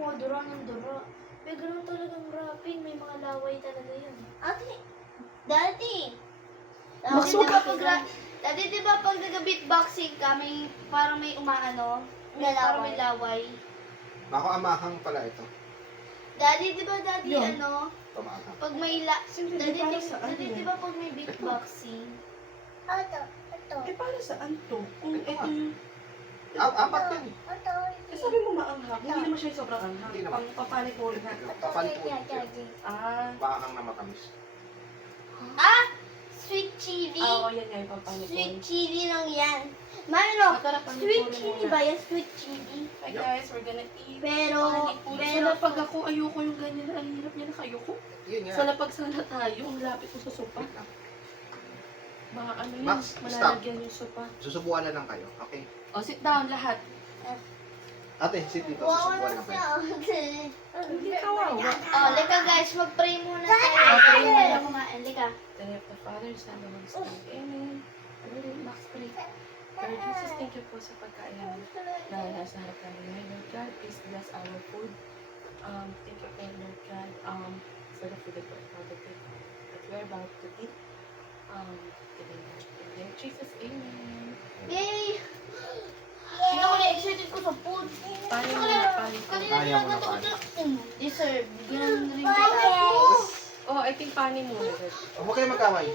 mo, dura ng dura. May ganun talagang wrapping, may mga laway talaga yun. Dati Max, di ba dati di ba pag nag-beatboxing ka, may parang may umaano, parang may laway. Ako amahang pala ito. Dati di ba Yun. Pamahang. pag may Siyempre, para saan dati yan? di ba pag may beatboxing? Eh, para saan to? Kung ito yung... Apat yan eh. Eh, sabi mo maanghang. Hindi naman siya yung sobrang anghang. Hindi naman. Pang papanik mo rin ha. Papalipod. Ah. Bahang na matamis. Sweet chili. Oo, yan nga yung papanik mo. Sweet chili lang yan. Mano, Tara, panipuri sweet muna. chili ba yan? Sweet chili. Hi guys, we're gonna eat. Pero, Sana pag ako ayoko yung ganyan, ang hirap niya nakayoko. Yun nga. Sana pag sana tayo, ang lapit ko sa sopa. Wait lang. Baka ano yun, Max, malalagyan yung sopa. Susubuan na lang kayo. Okay? O, sit down lahat. Ate, sit dito. wow Susubuan na lang kayo. siya. Hindi kawawa. Oh, lika guys, mag-pray muna tayo. Pray muna. Tayo kumain, lika. The name of the Father, Son, and Holy Spirit. Amen. Max, pray. Lord Jesus, thank you po sa pagkain namin. Dahil nasa harap namin ngayon, Lord God, please bless our food. Thank you again, Lord God, for the food that we're about to eat. Today, Lord. In the name of Jesus, amen. Yay! Hindi ako na-excited ko sa food. Paano muna, paano. Kanina Ayaw mo na nagkatuto. Deserve. Bigyan rin kita. Oh, I think pani muna, Lord. Huwag kayo magkaway.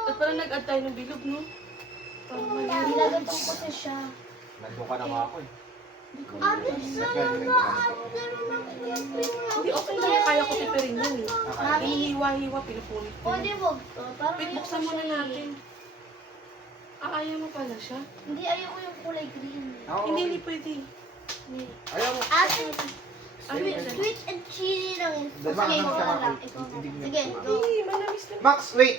At parang nag-add tayo ng bilog, no? Parang mali. Nilagatong ko siya. Nandun ka na nga ako eh. Hindi, okay lang. Kaya ko pipirin yan, eh. Okay. Hinihiwa-hiwa, pinupunit ko. O, di wag to. Parang Wait, buksan muna natin. Ayaw mo pala siya. Hindi, ayoko yung kulay green. Oo, Hindi, okay. hindi pwede. Ayaw mo. Ate, Ano yun? sweet and chili lang yun. Diba, Sige, ano ikaw ka na na? lang. Ikaw na Hindi lang. niya Sige, po. go. Hindi, manamis na. Max, wait!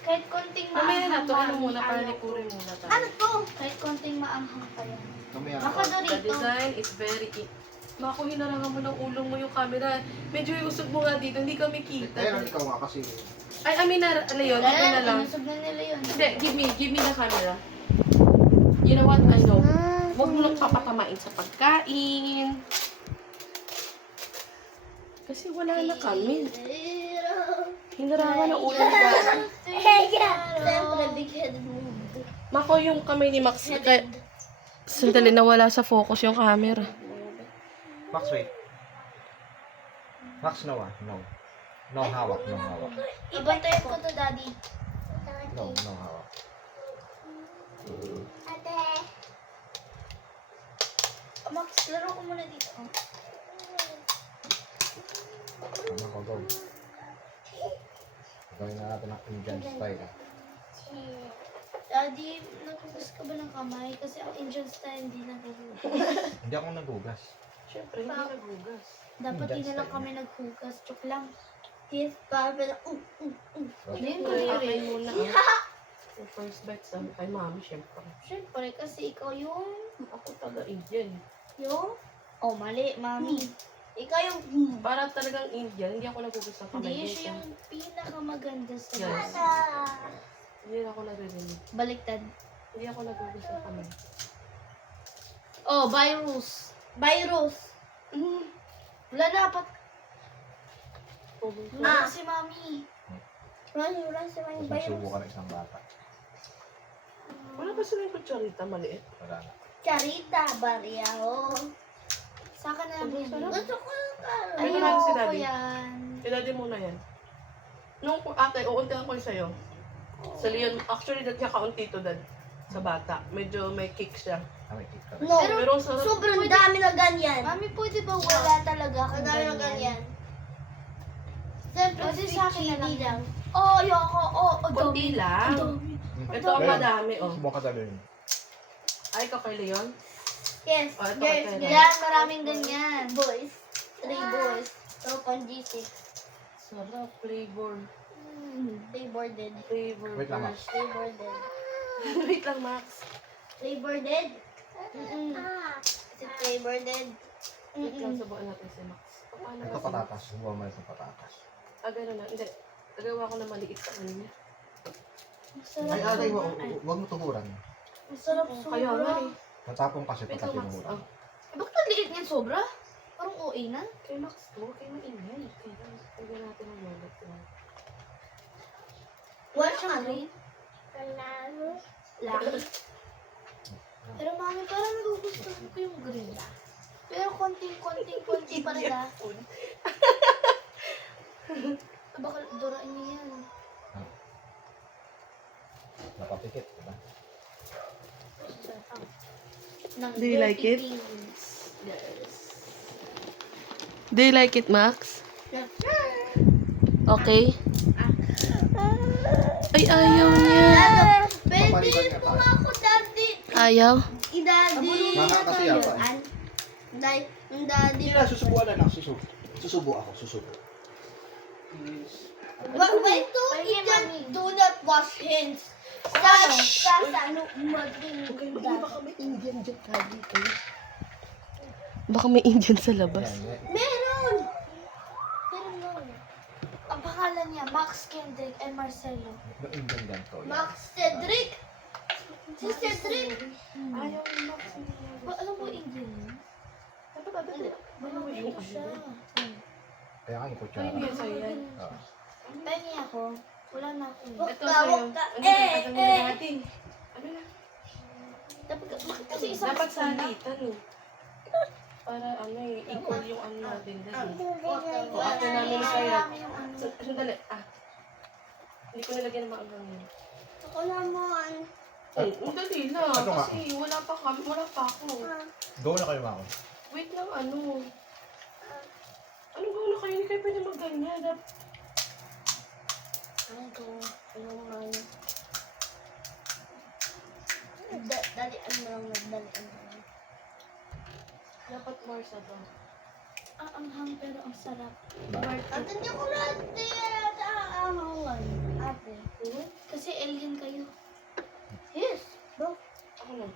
Kahit konting Mamaya na to, ano mami, muna, ayaw panipuri ko. muna Ano tayo. to? Kahit konting maanghang pa yan. Mamaya. Baka The Dorito. design is very Mako, hinarangan mo ng ulong mo yung camera. Medyo iusog mo nga dito, hindi kami kita. Ayun, ikaw nga kasi. Ay, amin na, ano yun, dito na lang. Inusog na nila yun. Hindi, give me the camera. You know what, I know. Huwag mo nang papatamain sa pagkain. Kasi wala na kami. Hinarangan ng ulo ni Dad. Siyempre, big-headed mo. Mako, yung kamay ni Max, kaya... Sandali, nawala sa focus yung camera. Max, wait. Max, no ah. No. No hawak, no hawak. Ibantayan ko to, Daddy. No, no hawak. Max, laro ko muna dito. Ano ko, go. Gawin na natin ang Indian style. Daddy, nagugas ka ba ng kamay? Kasi ang Indian style hindi nagugas. Hindi ako nagugas. Siyempre, hindi nagugas. Dapat Indian hindi na lang style. kami naghugas. Joke lang. Yes, para na. Hindi mo Kakain rin. muna. Yung first bite sa kay mami, siyempre. Siyempre, kasi ikaw yung... Ako taga-Indian. Yung... Oh, mali, mami. Ikaw yung... Para talagang Indian, hindi ako nagugas ng kamay. Hindi, dito. siya yung pinakamaganda sa Yes. bata. Hindi ako narinig. Baliktad. Hindi ako nagugas ng kamay. Oh, virus. Virus. Wala na, apat. Wala si mami. Wala si mami. Tapos magsubo ka ng isang bata. Wala ba sila yung kutsarita maliit? Wala na. Charita, Bariao. Sa akin na lang Sobrang yan. sarap. Gusto ko yung Ay, wala si Ayoko Daddy. yan. Ilagay muna yan. Nung ate, uuntihan ko yung sa'yo. Sa Leon, actually, dad niya kaunti to dad. Sa bata. Medyo may kick siya. May kick ka rin. No, Pero ang sarap. sobrang dami na ganyan. Mami, pwede ba wala talaga kung dami na ganyan? Siyempre, Kasi sa akin na lang. Oh, ayoko. Oh, Kunti lang. Ito ang madami, oh. Subukan ka sabihin. Ay, ikaw kay Leon? Yes, Oh, ito, girls, ito, girls. Yan, maraming ganyan. Boys. 3 boys. Tropang G6. Sarap, flavor. Favored. Flavor. Wait lang, Max. Favored. Wait lang, Max. Favored. Is it favored? Wait lang, subukan natin si Max. Paano Ito ba si Max? patatas. Subukan mo itong patatas. Gano'n na. Hindi. Nagawa ko na maliit sa kanya. Ay, alay, huwag mo tuburan. Masarap Kaya nga sobra. eh. Natapon kasi Wait pagka lang, Max. tinuburan. Oh. Bakit ang liit niyan sobra? Parang OA na. Kay Max to, kay maingay. Kaya lagyan natin ng yogurt lang. Wala siyang green. Laki. Pero mami, parang nagugustuhan ko yung green. Pero konti pa rin ah. Baka durain niya yan. Napapikit, diba? Do you like it? Yes. Do you like it, Max? Yes. Okay. Ay, ayaw niya. Pwede Papalitan nga po tayo. nga ako, daddy. Ayaw? Daddy. Mama kasi yata. Yung daddy. Hindi na, susubuan na lang. Susubo ako, susubo. Wait to eat and do not wash hands. Ano? Baka may Indian dyan dito. Baka may Indian sa labas. Meron! Ang pangalan niya, Max Kendrick and Marcelo. No Indian ganito. Max Cedric! Si Cedric! Ayaw ni Max. Alam mo Indian yun? Ano mo yung siya. Kaya nga yung kutsara. Hindi yan sa'yo yan. Oo. Pengi ako. Wala na ako. Ito sa'yo. Ano yung natin? Ano na? Kasi isang Dapat salitan eh. Para ano eh, equal yung ano natin. O ako namin sa'yo. Sandali. Hindi ko nilagyan ng maangang yun. Ako naman. Oh, dali na. Ito nga. Kasi wala pa ako. Go na kayo, Mako. Wait lang, ano? Ano gawin na kayo? Hindi kayo pwede magganyan. Dalian mo lang, nagdalian mo lang. Dapat more sa to. Ang hang pero ang sarap. Bakit? Ate, hindi ko na aahangan. Ate. Kasi alien kayo. Yes, bro. Ako na.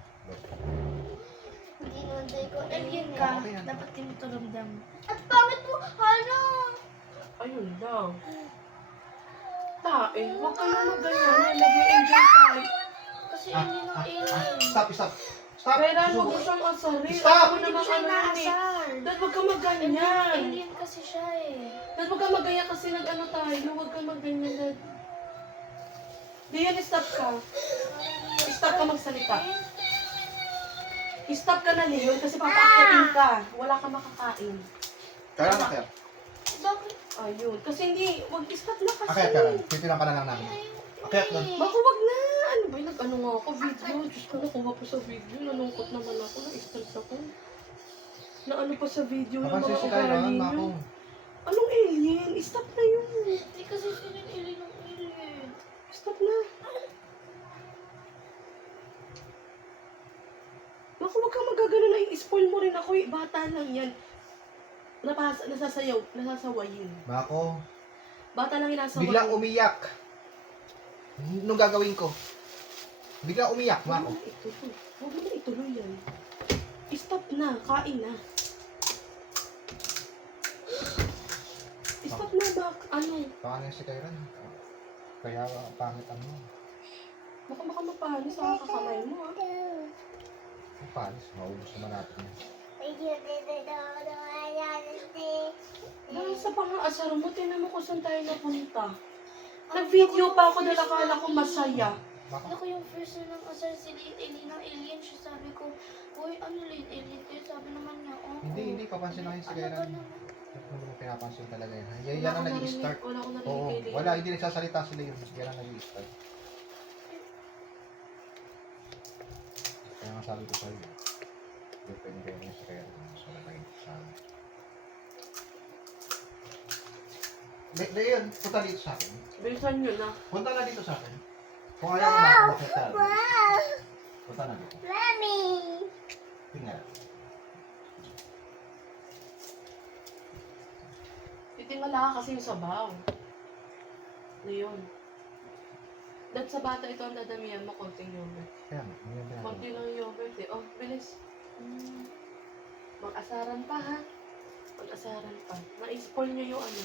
Hindi naman tayo ko. Alien ka. Okay yan. Dapat tinutulog-dam. At bakit mo? Ano? Ayun lang. Tae, huwag ka na magganyan. Love you, enjoy tayo. Kasi alien ang alien. Stop. Stop. Kailan huwag mo Susubo. siyang asarin. Stop! Ako Hindi ko naman siya ano yun eh. inaasar. Dad, huwag ka magganyan. Alien kasi siya eh. Dad, huwag ka magganyan kasi nag-ano tayo. Huwag ka magganyan, Dad. Diyan, stop ka. Stop ka magsalita. Stop ka na, Leon, kasi papaakyatin ka. Wala ka makakain. Kaya na kaya. Bakit? Ayun. Kasi hindi, wag-stop na kasi. Kaya. Titilang ka na lang namin. Kaya na. Bako, wag na. Ano ba, nag-ano nga ako, video. Diyos ko, nakuha pa sa video. Nalungkot naman ako, na-stress ako. Na ano pa sa video yung Kapansin mga si Kaya ugali Mako. niyo. Anong alien? Stop na yun. Hindi kasi sila yung alien ng alien. Stop na. Naku, wag kang magagano na i-spoil mo rin ako eh. Bata lang yan. Nasasawayin. Mako, Bata lang yung nasawayin. biglang umiyak. Anong gagawin ko? Biglang umiyak, Huwag Mako. mo na ituloy. Huwag mo na ituloy yan. Stop na. Kain na. Stop na, Bak. Ano? Paano yung si Kairan? Kaya pangit ano. Baka mapanis sa kakamay mo, ha? Panis, maubos naman natin yan. Dahil sa pang-aasar mo, tinan mo kung saan tayo napunta. Nag-video pa ako dahil akala ko masaya. Mako, Ako yung first na nang asar si Late Alien ng alien siya. Sabi ko, uy, ano Late Alien kayo? Sabi naman niya, oh. hindi, papansin lang yun si Ano ba Kairan. naman? Hindi mo pinapansin talaga yan. Yan ang nag-i-start. Wala akong narinig Oo, kay Leo. wala, hindi nagsasalita sila yun. Yan ang nag-i-start. Kaya nga sabi ko sa'yo, depende rin sa kaya sa naging sa amin. Leon, punta dito sa akin. Bilisan nyo na. Punta na dito sa akin. Kung ayaw mo na, bakit ka? Punta na dito. Mami! Tingnan. Titingala ka kasi yung sabaw. Leon. Dahil sa bata ito ang dadamihan mo, konting yogurt. Kaya nga, yun yung ginagawa. Konti lang yung yogurt eh. Oh, bilis. Mag-asaran pa ha. Mag-asaran pa. Na-spoil nyo yung ano.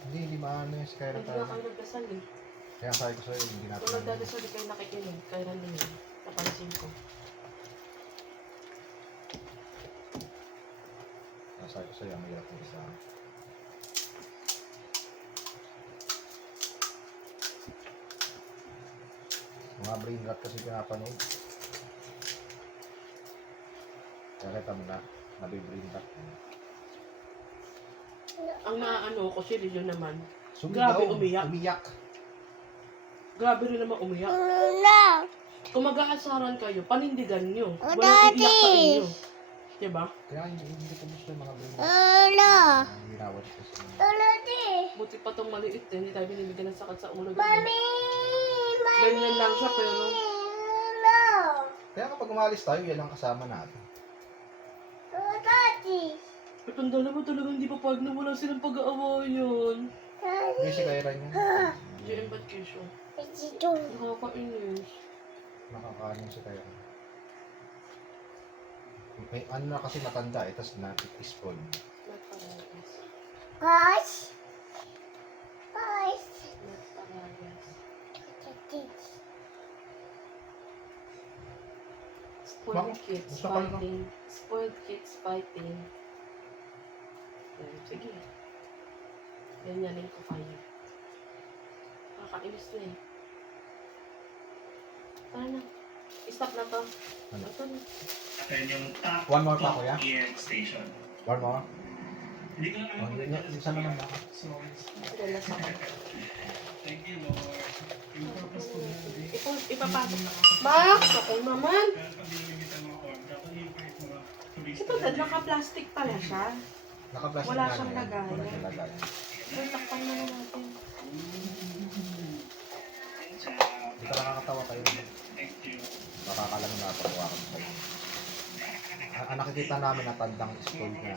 Hindi maano yung si Kyra Hindi na talaga. kayo nagdasal eh. Kaya sabi ko sa'yo, hindi natin. Kung nagdadasal, di kayo nakikinig. Kaya rin yun. Napansin ko. sabi ko sa'yo, mahirap yung isa. Mga brain rot kasi pinapanood. Kaya kita mo na, nabibrain rot. Ang naano ko, si Lilo naman. Sumigaw, Grabe, umiyak. umiyak. Grabe rin naman umiyak. Wala. Kung mag-aasaran kayo, panindigan nyo. Oh, Walang iiyak sa Daddy. inyo. Diba? Kaya hindi ko gusto yung mga brain rot. Wala. Ginawat ko sa Wala din. Buti pa tong maliit eh. Hindi tayo binibigyan ng sakit sa ulo. Mami! Ganyan lang siya, pero Wala. Kaya kapag umalis tayo, yan ang kasama natin. Wala, Daddy. at ang dalawa talagang hindi pa pag na wala silang pag-aawayan. Busy kayo rin yan. GM vacation. Dito. Nakakainis. Nakakaano si kayo. May ano na kasi matanda eh, tapos na-spoil. Nagparagas. Guys. Guys. Nagparagas. Bakit? Spoiled kids Gusto ka na? fighting. Spoiled kids fighting. Sige. Ganyanin ko kayo. Nakakainis na eh. Tara na. Stop na to. Ano? Ito na. Ayan yung top One more pa, kuya? EX station. One more. Hindi ko Oh, isa naman ako. Relax ako. Thank you, Lord. Yung purpose ko na today. Ipapasok. Max! Ako naman! Kaya pag dinamit ang mga org, dapat yung kahit mga turista. Ito dad, naka-plastic pala siya. Naka-plastic Wala na siyang yan. lagayan. Wala siyang lagayan. So, takpan na natin. Hindi ka nakakatawa kayo. Thank you. Nakakalang natawa ko sa'yo. Ang nakikita namin na tandang spoiled na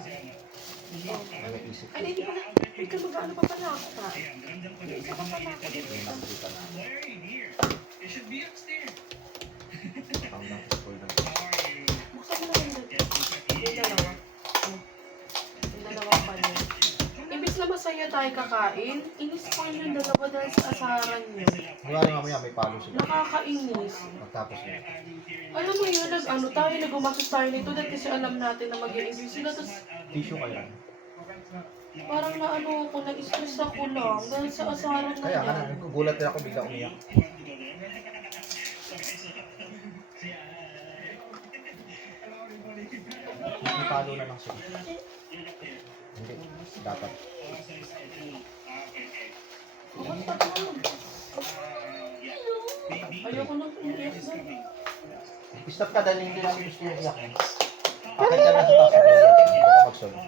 nag-iisip ko. Ay, hindi pala. Wait ka, mag-ano pa pala ako pa. Ayan, ramdam ko na. May isa pa pala ako dito. Yung nakikita namin. Why are you here? You should be upstairs. Tandang spoiled na. How are you? Buksan mo na yung dad. Yes, we check Yung dalawa. Yung dalawang pa niya. Imbis na masaya tayo kakain, in-spoil yung dalawa dahil sa asaran niyo. Di ba mamaya may palo sila. Nakakainis. Pagtapos niya. Alam mo yun, ano tayo, nagumasos tayo nito dahil kasi alam natin na mag-i-enjoy sila. Tapos Tissue kayo. parang naano ako, na-stress ako lang dahil sa asaran na Kaya yan. nga, nagkugulat din ako bigla umiyak. May palo na lang sila. Hindi. Dapat. Bakit pa naman? Ayoko nang umiyak na. Stop ka dahil hindi namin gusto yung iyak. Akit ka na sa taas. Hindi ka magsulong.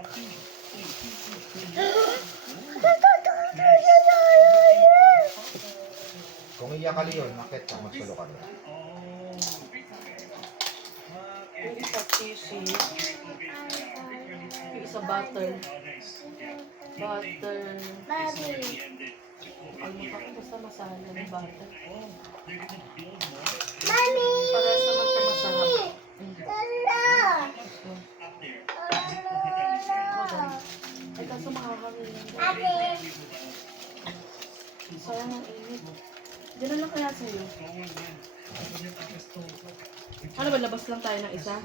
Kung iyak ka liyon, akit ka, magsulo ka doon. Yung isa cheesy, yung isa butter. Butter. Mami. Ano pa kung basta masala ng butter. Mami. Para sa magkamasarap. Wala. Wala. Ay, kaso makakangin. Ate. Sayang ang init. Diyan na lang kaya sa'yo. Ano ba, labas lang tayo ng isa?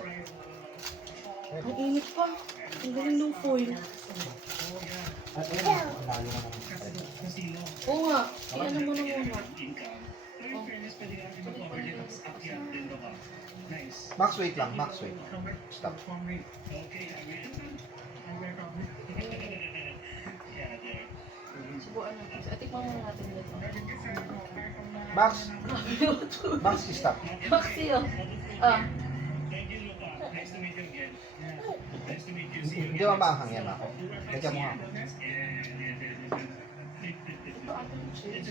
Ang init pa. Ang galing ng foil. At ayun, ang lalo na naman. Oo nga. I-ano mo na muna. Max, wait lang. Max, wait. Stop. Subuan natin. Atikman muna natin dito. Max! Max, stop. Maxi oh. Ah. Hindi ba maanghang yan ako? Lagyan mo nga ako. Ito ato yung cheese.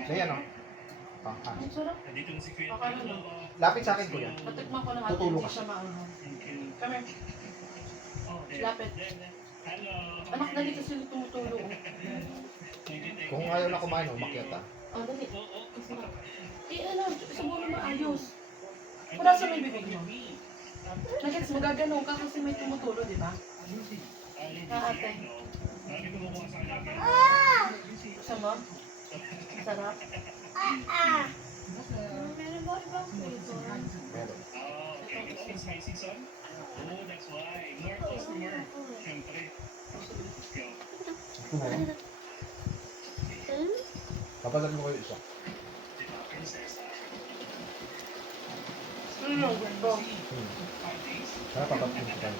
So yan o. Panghang. Ang sarap. Akala no. Lapit sa akin, kuya. Patikman ko na natin. Tutulog Hindi ka. siya maanghang. Come here. Lapit. Anak, dali kasi tumutulog. Kung ayaw na kumain, umakyat ah. Oh, dali. Kasi na. Ano, siguro maayos. Wala sa may bibig mo. Nagets, magagano ka kasi may tumutulo, di ba? Ate. Gusto mo? Sarap? Meron ba ibang flavor? Meron. Oh, that's why. More customer. Siyempre. Kumo. Kapatid mo kayo isa. Ano yung gusto? Sana papatid mo kayo.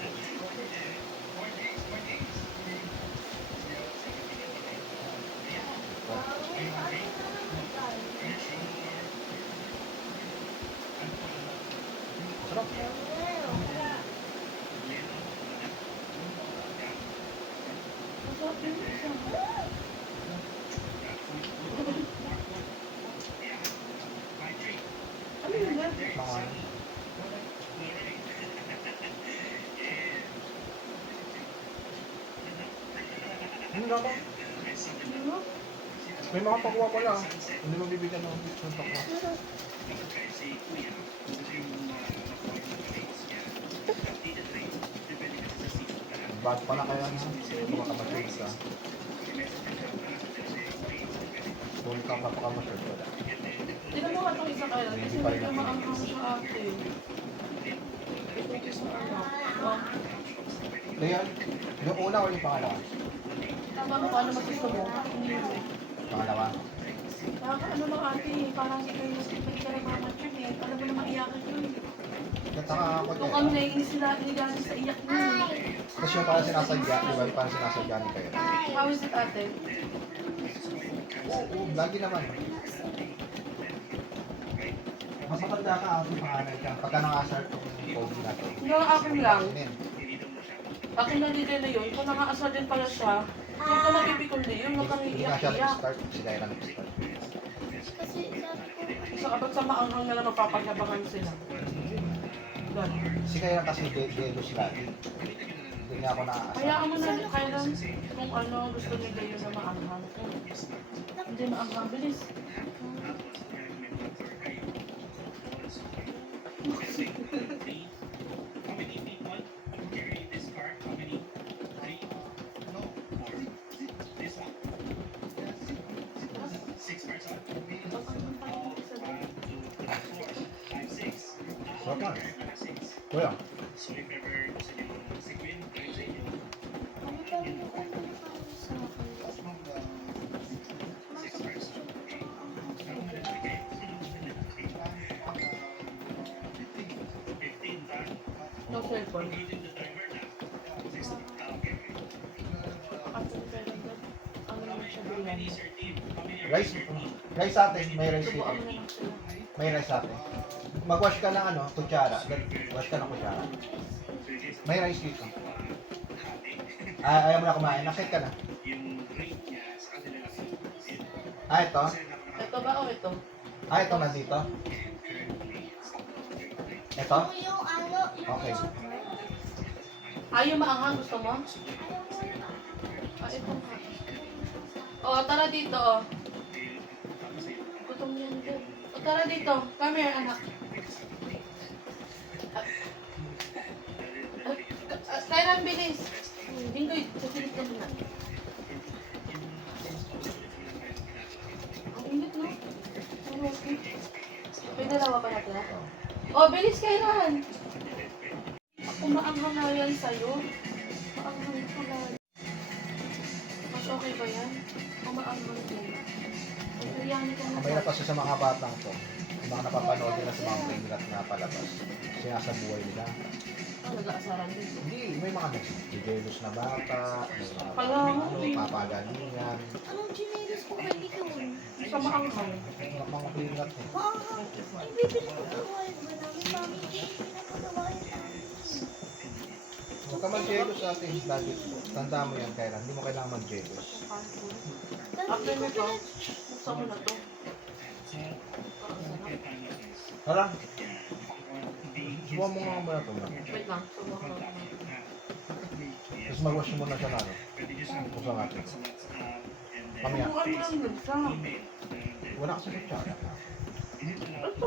Sarap. Masarap din isa. Ano yun yan? Mga ano na ba? Ano? May mga pakuha pala. Hindi mo bibigyan ng pakuha. Bago pa na kaya na. Kung makamasyod ka. Kung ka papakamasyod ka. Tignan mo nga itong isa kaya. Kasi medyo maanghang sa atin. Oh, Kaya, yung una o yung pangalawa? tama mo kung ano mas gusto mo. Hindi mo. Pangalawa. Nakakaano lang ate, parang hindi kayo hindi ka nagmamatsyag eh. Alam mo naman iyakan yun. Nataka ako Kung kami din. naiinis sila, inigalis sa iyak niyo. Tapos yung parang sinasadya, di ba? Yung parang sinasadya ni kayo. How is it ate? Oo, lagi naman. Mas matanda ka ako yung pangalan ka. Pagka nang-asar itong COVID na to. Hindi ang akin lang. Amen. Akin na din na yun. Kung nakaasar din pala siya, hindi ko mapipikon din yun. Huwag kang Hindi nga siya iiyak-iyak. nag-start. Si Kaya lang nag-start. Kasi sabi ko, So, abot sa maanghang na lang mapapagabangan sila. Ganun. Si Kaya lang kasi delos lagi. Hindi niya ako naaasar. Hayaan mo na kaya lang kung ano gusto nila yun na maanghang. Hindi maanghang, bilis. How many people carry this card? How many? 3? No. 4. This one. 6 cards on? 1, 2, 3, 4, 5, 6. Sarap na. Carry 6. Kuya, So if ever gusto niyo si Queen, kayo sa inyo. ano daw yung ano sa akin? 6 cards. Ano mo na bigay? 15 ba? No cellphone. Pag-itin the driver na. 6. Okay. Ano naman siya How many bilang? is your team? How many are rice. your team? Rice sa atin. May rice Tubuan dito. mo na lang sila. May rice sa atin. Mag-wash ka ng ano, kutsara. Wash ka ng kutsara. May rice dito. Ayaw mo na kumain. Nakit ka na. Yung rate niya sa kanila lang. Ito. Ito ba o ito? Ito na dito. Ito. Yung ano, yung Okay. Yung maanghang gusto mo? Ito nga. O, tara dito o. Gutom yan din. O, tara dito. Come here, anak. Kailan bilis? Inggoy, sasilip ka muna. Ang init, no? Ang rosy. May dalawa pa natin, ha? O, bilis kailan? Ako maanghang na yan sa'yo. Maanghang ko na. Mas okay ba yan? O maanghang din? O, biryani ka na. Mahirap kasi sa mga batang to. Yung mga napapanood nila sa mga playground na palabas. Sinasabuhay nila. Nag-aasaran din. Hindi, may mga nagsidelos na bata, may mga Pala, papagalingan, anong chinelas ko kay yun? Sa maanghang. mga playground eh. Ay, bibili ko gawain ba namin? Mami, hindi pinapagawain namin. Huwag ka mag-jealous sa atin lagi. Tanda mo yan, Kaya hindi mo kailangan mag-jealous. After nito, buksan mo na to. Tara, subuhan mo nga muna ito. Wait lang. Subukan ko. Tapos mag-wash mo na siya na. Buksan natin. Mamaya. Subukan mo lang dun sa. Wala kasi sa tsara. Ito.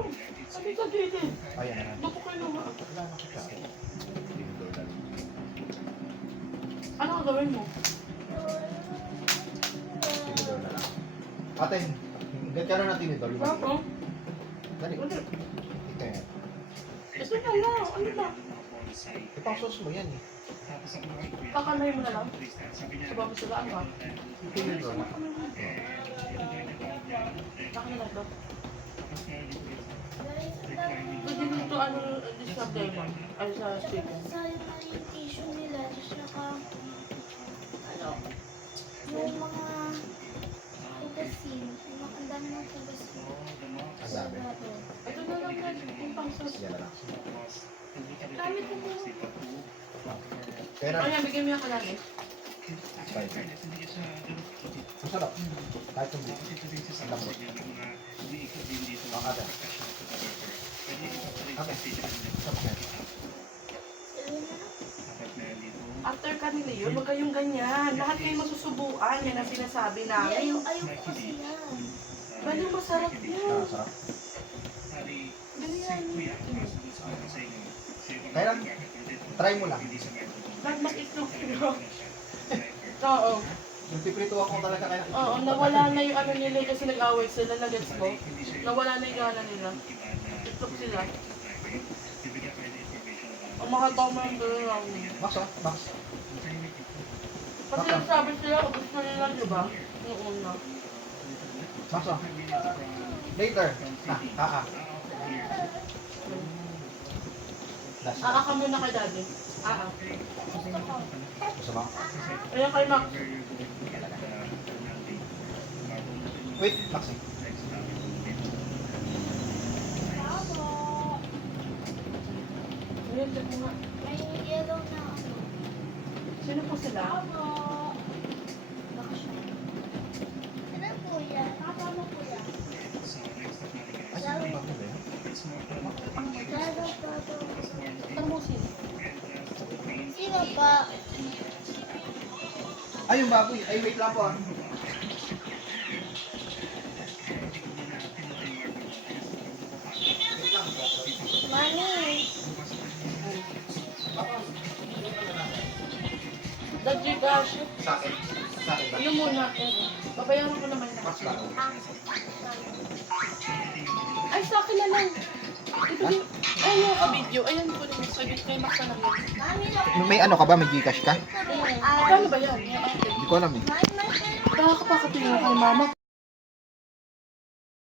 Sabi sa dito. Ayan na. Ba't ko kinuha? Wala na sa tsara. Ano ang gawin mo? Tinidor na lang. Ate, hinggat ka na na tinidor. Bago? Dali. Wala. Ito yan. Ito na lang. Ano ba? Ipang sauce mo yan eh. Kakalay mo na lang. Sabaw mo sila, ano? Pili ko na. Saka na lang daw. Guys, ang dami. Pwede dito, ano, this sa diamond. Ay, sa Tsaka chicken. nasayang na yung tissue nila. Tsaka, ano, yung mga hugasin. Ang dami ng hugasin. Ang dami. Ito na lang na, yung pang sauce. Yan na lang. Dami ko po. Pero, Ayan, bigyan mo yung kalali. spicy. Masarap. Kahit yung beef. Ang lambot. Ang ate. Ate. Masarap yan. Ayun na. After kanila yun, huwag kayong ganyan. Lahat kayo masusubuan. Yan ang sinasabi namin. Ayaw ko kasi yan. Ganyan masarap yan. Masarap. Ganyan. Kaya lang, try mo lang. Lahat mag-itlog sila. Oo. Yung piprito ako talaga kaya. Oo, nawala na yung ano nila kasi nag-away sila na gets ko. Nawala na yung gana nila. Itlog sila. Ang makatama yung gano'n lang. Max ah, Max. Kasi sabi sila, gusto nila, di ba? Yung una. Max ah. Later. Last. Ka muna kay daddy. Gusto mo? Ayan kay Max. Wait, Max eh. Ayan, check mo nga. May yellow na ano. Sino po sila? Baka siya. Ano po yan? Nakasama po yan. Ay, ang bago ba yan? Tamusin. Sino ba? Ay, yung baboy. Ay, wait lang po ah. Mami. Daddy Gash. Sa akin. Sa akin ba? Yung muna. Babayaran ko naman na. Max lang. Ay, sa akin na lang. Ito din. Ay, yung ka-video. Ayan ko rin. Sabi kay Max na lang yun. Mami lang. May ano ka ba? May Gcash ka? Magkano ba yan? Hindi ko alam eh. Mami, may Baka pa katingin kay mama.